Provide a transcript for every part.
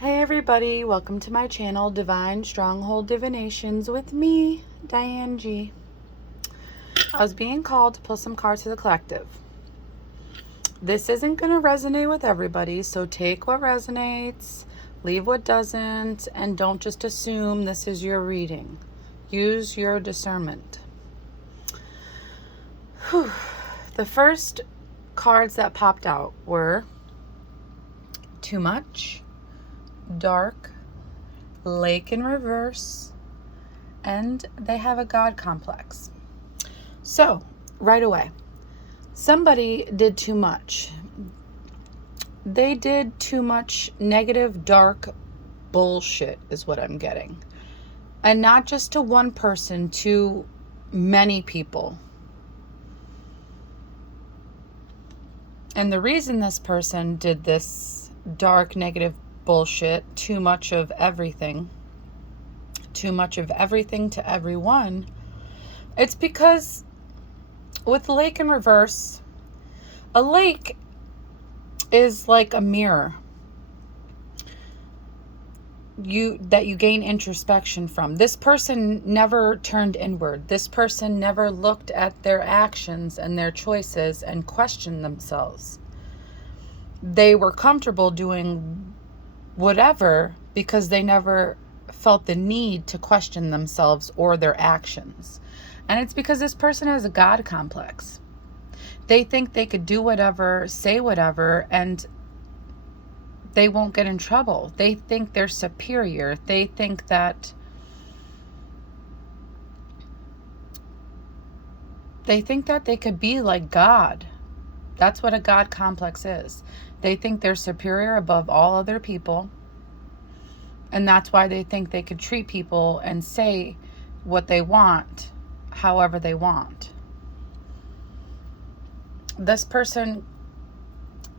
Hey everybody, welcome to my channel, Divine Stronghold Divinations with me, Diane G. I was being called to pull some cards to the collective. This isn't going to resonate with everybody, so take what resonates, leave what doesn't, and don't just assume this is your reading. Use your discernment. Whew. The first cards that popped out were Too Much, Dark, Lake in Reverse, and they have a God complex. So, right away, somebody did too much. They did too much negative, dark bullshit is what I'm getting. And not just to one person, to many people. And the reason this person did this dark, negative bullshit, too much of everything to everyone, it's because with Lake in Reverse, a lake is like a mirror that you gain introspection from. This person never turned inward. This person never looked at their actions and their choices and questioned themselves. They were comfortable doing whatever because they never felt the need to question themselves or their actions. And it's because this person has a God complex. They think they could do whatever, say whatever, and they won't get in trouble. They think they're superior. They think that they could be like God. That's what a God complex is. They think they're superior above all other people. And that's why they think they could treat people and say what they want, however they want. This person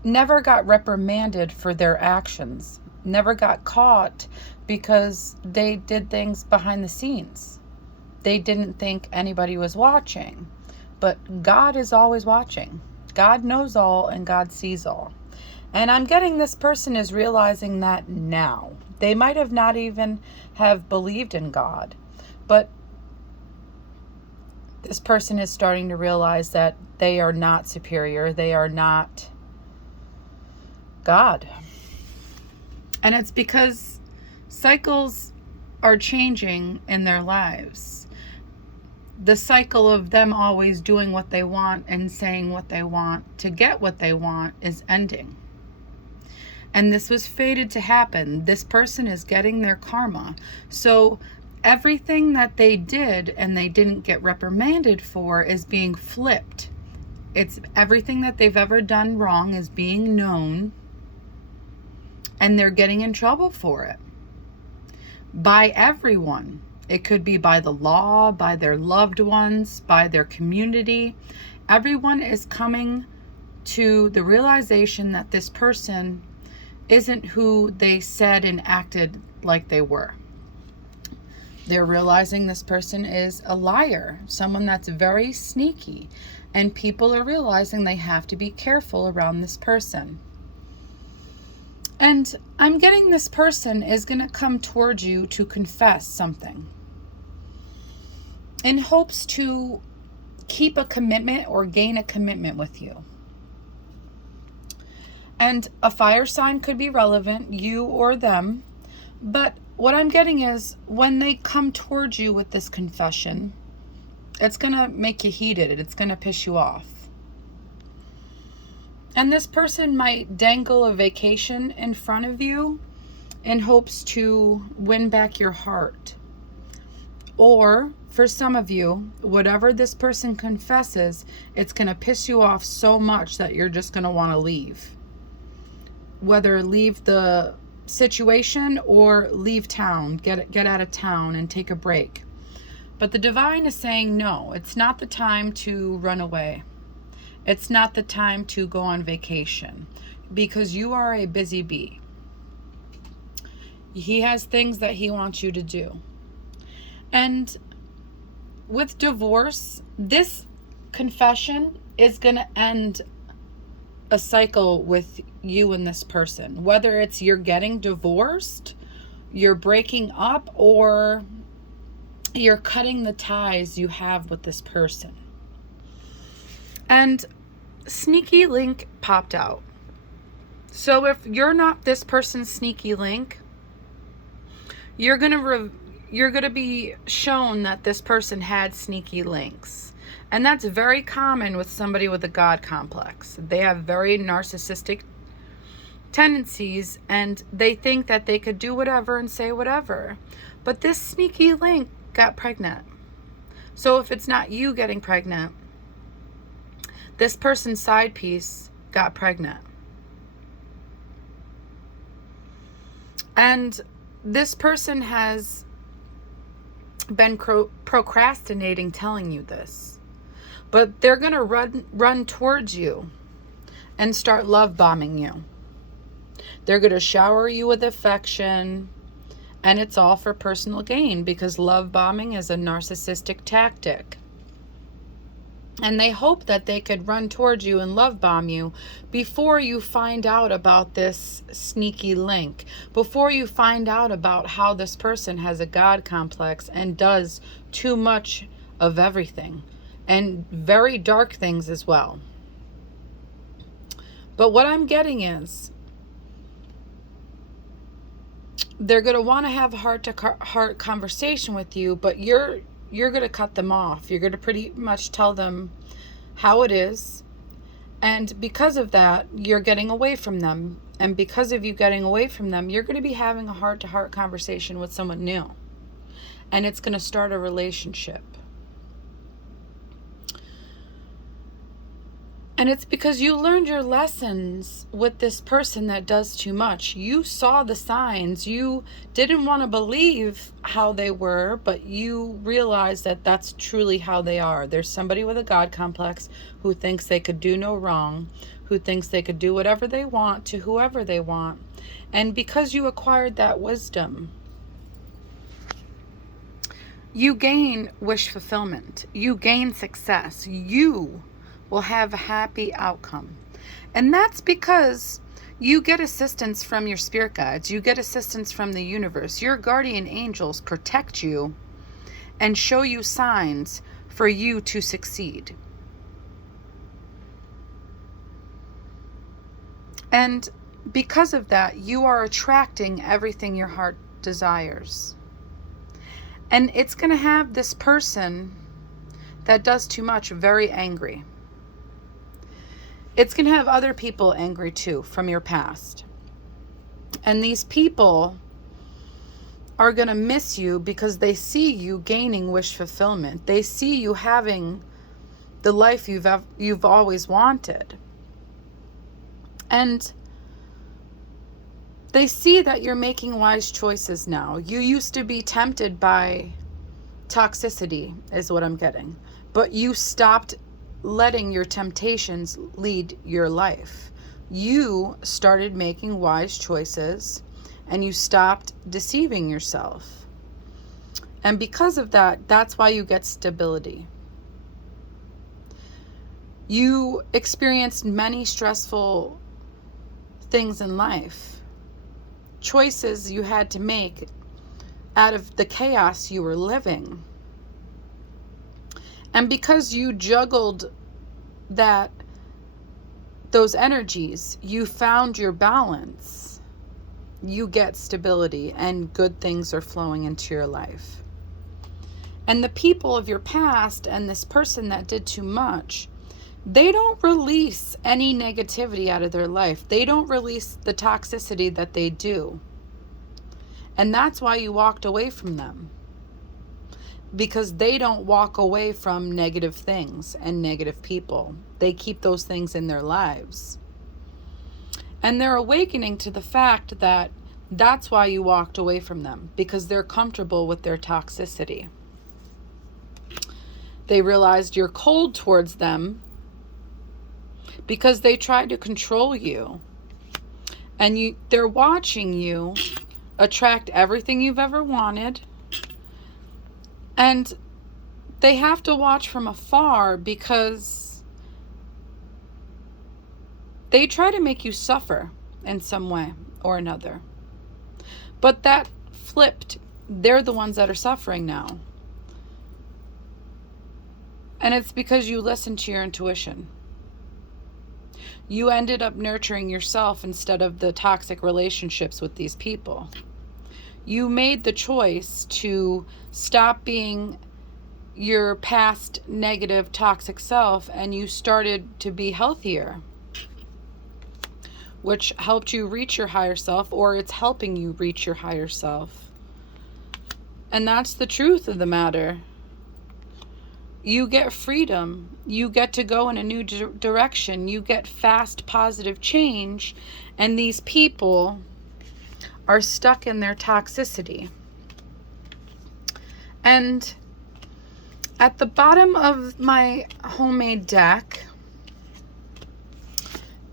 never got reprimanded for their actions, never got caught because they did things behind the scenes. They didn't think anybody was watching, but God is always watching. God knows all and God sees all. And I'm getting this person is realizing that now. They might have not even have believed in God, but this person is starting to realize that they are not superior. They are not God. And it's because cycles are changing in their lives. The cycle of them always doing what they want and saying what they want to get what they want is ending. And this was fated to happen. This person is getting their karma. So everything that they did and they didn't get reprimanded for is being flipped. It's everything that they've ever done wrong is being known, and they're getting in trouble for it. By everyone. It could be by the law, by their loved ones, by their community. Everyone is coming to the realization that this person isn't who they said and acted like they were. They're realizing this person is a liar, someone that's very sneaky, and people are realizing they have to be careful around this person. And I'm getting this person is going to come towards you to confess something in hopes to keep a commitment or gain a commitment with you. And a fire sign could be relevant, you or them. But what I'm getting is when they come towards you with this confession, it's going to make you heated. It's going to piss you off. And this person might dangle a vacation in front of you in hopes to win back your heart. Or for some of you, whatever this person confesses, it's going to piss you off so much that you're just going to want to leave. Whether leave the situation or leave town, get out of town and take a break. But the divine is saying, no, it's not the time to run away. It's not the time to go on vacation because you are a busy bee. He has things that he wants you to do. And with divorce, this confession is going to end a cycle with you and this person. Whether it's you're getting divorced, you're breaking up, or you're cutting the ties you have with this person. And sneaky link popped out. So if you're not this person's sneaky link, you're going to be shown that this person had sneaky links. And that's very common with somebody with a God complex. They have very narcissistic tendencies, and they think that they could do whatever and say whatever. But this sneaky link got pregnant. So if it's not you getting pregnant, this person's side piece got pregnant. And this person has been procrastinating telling you this. But they're going to run towards you and start love bombing you. They're going to shower you with affection, and it's all for personal gain, because love bombing is a narcissistic tactic. And they hope that they could run towards you and love bomb you before you find out about this sneaky link, before you find out about how this person has a God complex and does too much of everything, and very dark things as well. But what I'm getting is, they're going to want to have a heart-to-heart conversation with you, but you're going to cut them off. You're going to pretty much tell them how it is. And because of that, you're getting away from them. And because of you getting away from them, you're going to be having a heart-to-heart conversation with someone new. And it's going to start a relationship. And it's because you learned your lessons with this person that does too much. You saw the signs. You didn't want to believe how they were, but you realized that that's truly how they are. There's somebody with a God complex who thinks they could do no wrong, who thinks they could do whatever they want to whoever they want. And because you acquired that wisdom, you gain wish fulfillment. You gain success. You will have a happy outcome. And that's because you get assistance from your spirit guides. You get assistance from the universe. Your guardian angels protect you and show you signs for you to succeed. And because of that, you are attracting everything your heart desires. And it's going to have this person that does too much very angry. It's going to have other people angry too from your past. And these people are going to miss you because they see you gaining wish fulfillment. They see you having the life you've always wanted. And they see that you're making wise choices now. You used to be tempted by toxicity, is what I'm getting. But you stopped letting your temptations lead your life. You started making wise choices, and you stopped deceiving yourself. And because of that, that's why you get stability. You experienced many stressful things in life, choices you had to make out of the chaos you were living. And because you juggled those energies, you found your balance. You get stability, and good things are flowing into your life. And the people of your past and this person that did too much, they don't release any negativity out of their life. They don't release the toxicity that they do. And that's why you walked away from them. Because they don't walk away from negative things and negative people. They keep those things in their lives. And they're awakening to the fact that that's why you walked away from them. Because they're comfortable with their toxicity. They realized you're cold towards them because they tried to control you. And they're watching you attract everything you've ever wanted. And they have to watch from afar because They try to make you suffer in some way or another. But that flipped, they're the ones that are suffering now. And it's because you listened to your intuition. You ended up nurturing yourself instead of the toxic relationships with these people. You made the choice to stop being your past negative toxic self, and you started to be healthier, which helped you reach your higher self, or it's helping you reach your higher self. And that's the truth of the matter. You get freedom. You get to go in a new direction. You get fast, positive change. And these people are stuck in their toxicity. And at the bottom of my homemade deck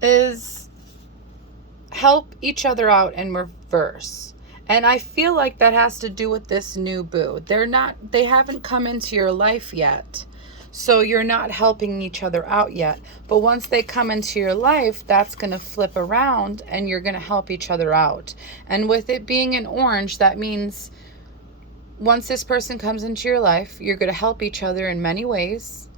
is help each other out in reverse. And I feel like that has to do with this new boo. They haven't come into your life yet. So you're not helping each other out yet. But once they come into your life, that's going to flip around and you're going to help each other out. And with it being an orange, that means once this person comes into your life, you're going to help each other in many ways.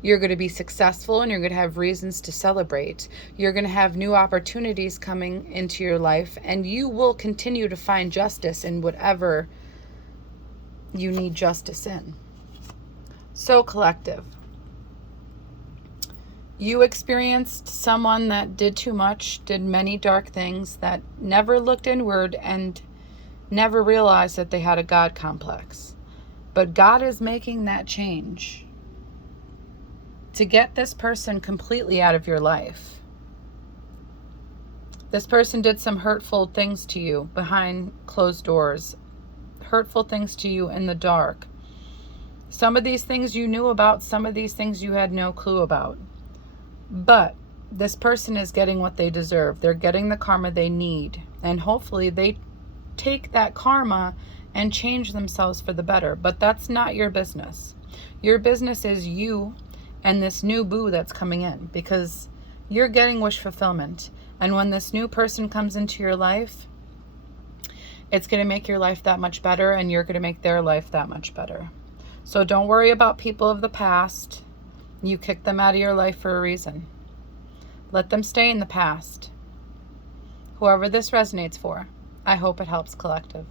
You're going to be successful and you're going to have reasons to celebrate. You're going to have new opportunities coming into your life, and you will continue to find justice in whatever you need justice in. So, collective, you experienced someone that did too much, did many dark things, that never looked inward and never realized that they had a God complex. But God is making that change to get this person completely out of your life. This person did some hurtful things to you behind closed doors, hurtful things to you in the dark. Some of these things you knew about, some of these things you had no clue about. But this person is getting what they deserve. They're getting the karma they need. And hopefully they take that karma and change themselves for the better. But that's not your business. Your business is you and this new boo that's coming in, because you're getting wish fulfillment. And when this new person comes into your life, it's going to make your life that much better, and you're going to make their life that much better. So don't worry about people of the past. You kicked them out of your life for a reason. Let them stay in the past. Whoever this resonates for, I hope it helps, collective.